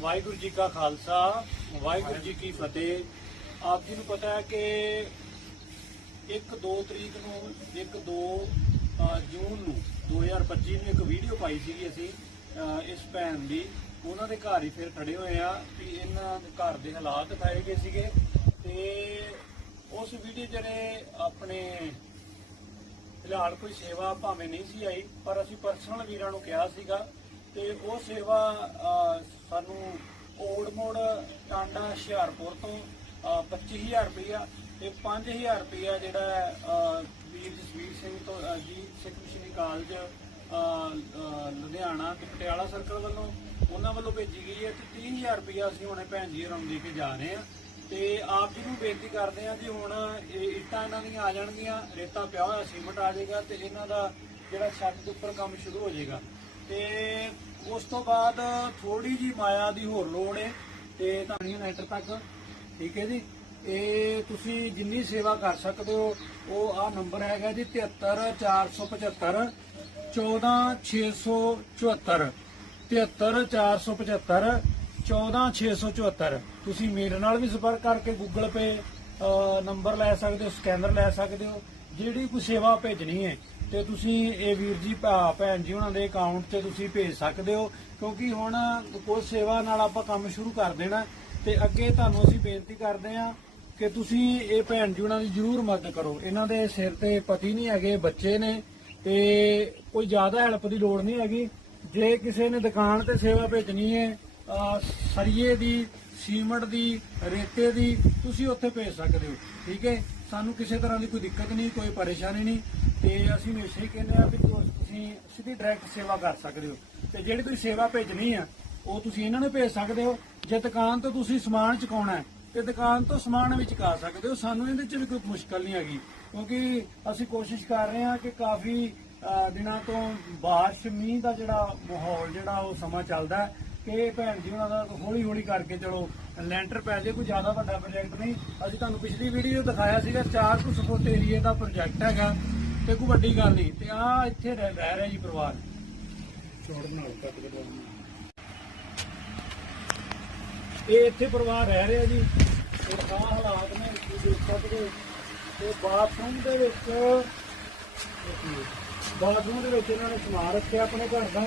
ਵਾਹਿਗੁਰੂ ਜੀ ਕਾ ਖਾਲਸਾ, ਵਾਹਿਗੁਰੂ ਜੀ ਕੀ ਫਤਿਹ। ਆਪ ਜੀ ਨੂੰ ਪਤਾ ਹੈ ਕਿ 1-2 ਤਰੀਕ ਨੂੰ 1-2 ਜੂਨ ਨੂੰ 2025 ਨੂੰ ਇੱਕ ਵੀਡੀਓ ਪਾਈ ਸੀਗੀ ਅਸੀਂ ਇਸ ਭੈਣ ਦੀ। ਉਹਨਾਂ ਦੇ ਘਰ ਹੀ ਫਿਰ ਖੜੇ ਹੋਏ ਆ ਵੀ ਇਹਨਾਂ ਦੇ ਘਰ ਦੇ ਹਾਲਾਤ ਦਿਖਾਏ ਗਏ ਸੀਗੇ। ਤੇ ਉਸ ਵੀਡੀਓ ਜਿਹੜੇ ਆਪਣੇ ਫਿਲਹਾਲ ਕੋਈ ਸੇਵਾ ਭਾਵੇਂ ਨਹੀਂ ਸੀ ਆਈ, ਪਰ ਅਸੀਂ ਪਰਸਨਲ ਵੀਰਾਂ ਨੂੰ ਕਿਹਾ ਸੀਗਾ ਤੇ ਉਹ ਸੇਵਾ ਸਾਨੂੰ ਓੜ ਮੋੜ ਟਾਂਡਾ ਹੁਸ਼ਿਆਰਪੁਰ ਤੋਂ ਅਹ, 25000 ਰੁਪਇਆ ਤੇ 5000 ਰੁਪਇਆ ਜਿਹੜਾ ਵੀਰ ਜਸਵੀਰ ਸਿੰਘ ਤੋਂ ਜੀ ਸਿੱਖ ਮਿਸ਼ਨਰੀ ਕਾਲਜ ਲੁਧਿਆਣਾ ਤੇ ਪਟਿਆਲਾ ਸਰਕਲ ਵੱਲੋਂ ਉਹਨਾਂ ਵੱਲੋਂ ਭੇਜੀ ਗਈ ਹੈ ਤੇ 30000 ਰੁਪਇਆ ਅਸੀਂ ਹੁਣੇ ਭੈਣ ਜੀ ਹੋਰਾਂ ਨੂੰ ਦੇ ਕੇ ਜਾ ਰਹੇ ਹਾਂ। ਤੇ ਆਪ ਜੀ ਨੂੰ ਬੇਨਤੀ ਕਰਦੇ ਹਾਂ ਜੀ ਹੁਣ ਇਹ ਇੱਟਾਂ ਇਹਨਾਂ ਦੀਆਂ ਆ ਜਾਣਗੀਆਂ ਰੇਤਾ ਪਿਆ ਹੋਇਆ ਸੀਮਟ ਆ ਜਾਏਗਾ ਤੇ ਇਹਨਾਂ ਦਾ ਜਿਹੜਾ ਛੱਤ ਦੇ ਉੱਪਰ ਕੰਮ ਸ਼ੁਰੂ ਹੋ ਜਾਏਗਾ। ਤੇ ਉਸ ਤੋਂ ਬਾਅਦ ਥੋੜੀ ਜੀ ਮਾਇਆ ਦੀ ਹੋਰ ਲੋੜ ਹੈ ਤੇ ਤੁਹਾਨੂੰ ਨੈਟਰ ਤੱਕ, ਠੀਕ ਹੈ ਜੀ? ਇਹ ਤੁਸੀਂ ਜਿੰਨੀ ਸੇਵਾ ਕਰ ਸਕਦੇ ਹੋ, ਉਹ ਆ ਨੰਬਰ ਹੈਗਾ ਜੀ 73475 14674 73475 14674 ਤੁਸੀਂ ਮੇਰੇ ਨਾਲ ਵੀ ਸੰਪਰਕ ਕਰਕੇ ਗੂਗਲ ਪੇ ਨੰਬਰ ਲੈ ਸਕਦੇ ਹੋ, ਸਕੈਨਰ ਲੈ ਸਕਦੇ ਹੋ, ਜਿਹੜੀ ਕੋਈ ਸੇਵਾ ਭੇਜਣੀ ਹੈ, ਤੇ ਤੁਸੀਂ ਇਹ ਵੀਰ ਜੀ, ਭਾ- ਭੈਣ ਜੀ ਉਹਨਾਂ ਦੇ ਅਕਾਊਂਟ ਤੇ ਤੁਸੀਂ ਭੇਜ ਸਕਦੇ ਹੋ, ਕਿਉਂਕਿ ਹੁਣ ਕੋਈ ਸੇਵਾ ਨਾਲ ਆਪਾਂ ਕੰਮ ਸ਼ੁਰੂ ਕਰ ਦੇਣਾ, ਤੇ ਅੱਗੇ ਤੁਹਾਨੂੰ ਅਸੀਂ ਬੇਨਤੀ ਕਰਦੇ ਹਾਂ ਕਿ ਤੁਸੀਂ ਇਹ ਭੈਣ ਜੀ ਉਹਨਾਂ ਦੀ ਜ਼ਰੂਰ ਮਦਦ ਕਰੋ। ਇਹਨਾਂ ਦੇ ਸਿਰ ਤੇ ਪਤੀ ਨਹੀਂ ਹੈਗੇ, ਬੱਚੇ ਨੇ, ਤੇ ਕੋਈ ਜ਼ਿਆਦਾ ਹੈਲਪ ਦੀ ਲੋੜ ਨਹੀਂ ਹੈਗੀ। ਜੇ ਕਿਸੇ ਨੇ ਦੁਕਾਨ ਤੇ ਸੇਵਾ ਭੇਜਣੀ ਹੈ ਸਰੀਏ ਦੀ, ਸੀਮਟ ਦੀ, ਰੇਤੇ ਦੀ ਤੁਸੀਂ ਉੱਥੇ ਭੇਜ ਸਕਦੇ ਹੋ, ਠੀਕ ਹੈ? ਸਾਨੂੰ ਕਿਸੇ ਤਰ੍ਹਾਂ ਦੀ ਕੋਈ ਦਿੱਕਤ ਨਹੀਂ, ਕੋਈ ਪਰੇਸ਼ਾਨੀ ਨਹੀਂ। ਤੇ ਅਸੀਂ ਹਮੇਸ਼ਾ ਹੀ ਕਹਿੰਦੇ ਆ ਵੀ ਤੁਸੀਂ ਸਿੱਧੀ ਡਾਇਰੈਕਟ ਸੇਵਾ ਕਰ ਸਕਦੇ ਹੋ। ਤੇ ਜਿਹੜੀ ਤੁਸੀਂ ਸੇਵਾ ਭੇਜਣੀ ਆ, ਉਹ ਤੁਸੀਂ ਇਹਨਾਂ ਨੂੰ ਭੇਜ ਸਕਦੇ ਹੋ। ਜੇ ਦੁਕਾਨ ਤੋਂ ਤੁਸੀਂ ਸਮਾਨ ਚੁਕਾਉਣਾ ਹੈ, ਤੇ ਦੁਕਾਨ ਤੋਂ ਸਮਾਨ ਵੀ ਚੁਕਾ ਸਕਦੇ ਹੋ। ਸਾਨੂੰ ਇਹਦੇ 'ਚ ਵੀ ਕੋਈ ਮੁਸ਼ਕਲ ਨਹੀਂ ਹੈਗੀ, ਕਿਉਂਕਿ ਅਸੀਂ ਕੋਸ਼ਿਸ਼ ਕਰ ਰਹੇ ਹਾਂ ਕਿ ਕਾਫੀ ਦਿਨਾਂ ਤੋਂ ਬਾਰਿਸ਼, ਮੀਂਹ ਦਾ ਜਿਹੜਾ ਮਾਹੌਲ ਜਿਹੜਾ, ਉਹ ਸਮਾਂ ਚੱਲਦਾ ਹੈ। ਕਿ ਭੈਣ ਜੀ ਉਹਨਾਂ ਦਾ ਹੌਲੀ ਹੌਲੀ ਕਰਕੇ ਚਲੋ ਲੈਂਟਰ ਪੈ ਜੇ ਕੋਈ ਜ਼ਿਆਦਾ ਵੱਡਾ ਪ੍ਰੋਜੈਕਟ ਨਹੀਂ। ਅਸੀਂ ਤੁਹਾਨੂੰ ਪਿਛਲੀ ਵੀਡੀਓ ਦਿਖਾਇਆ ਸੀਗਾ 4 ਕੁ ਫੁੱਟ ਏਰੀਏ ਦਾ ਪ੍ਰੋਜੈਕਟ ਹੈਗਾ ਤੇ ਕੋਈ ਵੱਡੀ ਗੱਲ ਨਹੀਂ। ਤੇ ਆ ਇੱਥੇ ਰਹਿ ਰਹਿ ਜੀ ਪਰਿਵਾਰ। ਚੋੜ ਨਾਲ ਕੱਟ ਕੇ ਇਹ ਇੱਥੇ ਪਰਿਵਾਰ ਰਹਿ ਰਿਹਾ ਜੀ। ਇਹ ਆਹ ਹਾਲਾਤ ਨੇ ਦੇਖ ਸਕਦੇ। ਤੇ ਬਾਥਰੂਮ ਦੇ ਵਿੱਚ ਬਾਥਰੂਮ ਦੇ ਵਿੱਚ ਇਹਨਾਂ ਨੇ ਸਮਾਨ ਰੱਖਿਆ ਆਪਣੇ ਘਰ ਦਾ।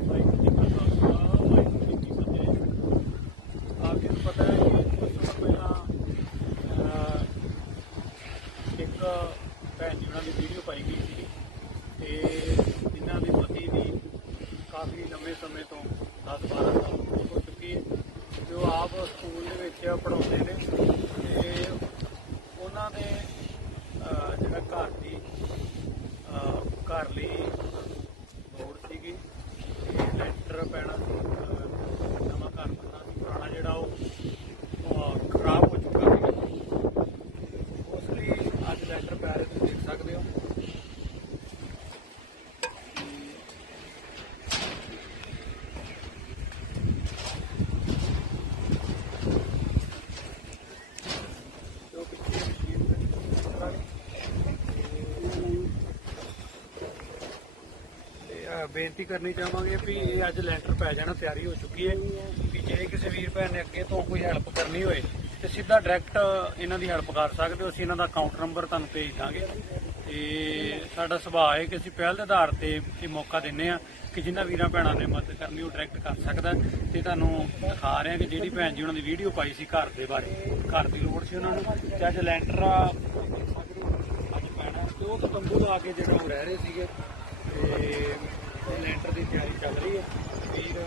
ਵਾਹਿਗੁਰੂ ਜੀ ਕਾ ਖਾਲਸਾ ਵਾਹਿਗੁਰੂ ਜੀ ਕੀ ਫਤਿਹ ਆਪ ਜੀ ਨੂੰ ਪਤਾ ਹੈ ਕਿ ਕੁਝ ਸਮਾਂ ਪਹਿਲਾਂ ਅਹ, ਇੱਕ ਭੈਣ ਜੀ ਉਹਨਾਂ ਦੀ ਵੀਡੀਓ ਪਾਈ ਗਈ ਸੀ ਤੇ ਇਹਨਾਂ ਦੇ ਪਤੀ ਦੀ ਕਾਫੀ ਲੰਮੇ ਸਮੇਂ ਤੋਂ 10 12 ਸਾਲ ਹੋ ਚੁੱਕੀ ਹੈ ਜੋ ਆਪ ਸਕੂਲ ਪੜਾਉਂਦੇ ਨੇ ਤੇ ਉਹਨਾਂ ਦੇ ਜਿਹੜਾ ਘਰ ਦੀ ਘਰ ਲਈ ਲੋੜ ਸੀਗੀ ਤੇ ਲੈਂਟਰ ਪੈਣਾ ਸੀ ਅਹ ਨਵਾਂ ਘਰ ਬਣਨਾ ਸੀ ਪੁਰਾਣਾ ਜਿਹੜਾ ਉਹ ਅਹ ਖਰਾਬ ਹੋ ਚੁੱਕਾ ਸੀ ਉਸ ਲਈ ਅੱਜ ਲੈਂਟਰ ਪੈ ਰਹੇ ਤੁਸੀਂ ਦੇਖ ਸਕਦੇ ਹੋ ਜੋ ਪਿੱਛੇ ਮਸ਼ੀਨ ਹੈ ਤੇ ਅਹ, ਬੇਨਤੀ ਕਰਨੀ ਚਾਹਾਂਗੇ ਵੀ ਇਹ ਅੱਜ ਲੈਂਟਰ ਪੈ ਜਾਣਾ, ਤਿਆਰੀ ਹੋ ਚੁੱਕੀ ਹੈ। ਵੀ ਜੇ ਕਿਸੇ ਵੀਰ ਭੈਣ ਨੇ ਅੱਗੇ ਤੋਂ ਕੋਈ ਹੈਲਪ ਕਰਨੀ ਹੋਏ ਤੇ ਸਿੱਧਾ ਡਾਇਰੈਕਟ ਇਹਨਾਂ ਦੀ ਹੈਲਪ ਕਰ ਸਕਦੇ ਹੋ। ਅਸੀਂ ਇਹਨਾਂ ਦਾ ਅਕਾਊਂਟ ਨੰਬਰ ਤੁਹਾਨੂੰ ਭੇਜ ਦਾਂਗੇ। ਤੇ ਸਾਡਾ ਸੁਭਾਅ ਹੈ ਕਿ ਅਸੀਂ ਪਹਿਲ ਦੇ ਆਧਾਰ ਤੇ ਇਹ ਮੌਕਾ ਦਿੰਨੇ ਆ ਕਿ ਜਿਨ੍ਹਾਂ ਵੀਰਾਂ ਭੈਣਾਂ ਨੇ ਮਦਦ ਕਰਨੀ, ਉਹ ਡਾਇਰੈਕਟ ਕਰ ਸਕਦਾ ਤੇ ਤੁਹਾਨੂੰ ਦਿਖਾ ਰਹੇ ਹਾਂ ਕਿ ਜਿਹੜੀ ਭੈਣ ਜੀ ਉਹਨਾਂ ਦੀ ਵੀਡੀਓ ਪਾਈ ਸੀ ਘਰ ਦੇ ਬਾਰੇ। ਘਰ ਦੀ ਲੋੜ ਸੀ ਉਹਨਾਂ ਨੂੰ। ਤੇ ਅੱਜ ਲੈਂਟਰ ਆ। ਅੱਜ ਪੈਣਾ। ਤੇ ਉਹ ਤਾਂ ਤੰਬੂ ਲਾ ਕੇ ਜਿਹੜਾ ਉਹ ਰਹਿ ਰਹੇ ਸੀਗੇ। ਤੇ ਲੈਂਟਰ ਦੀ ਤਿਆਰੀ ਚੱਲ ਰਹੀ ਹੈ। ਵੀਰ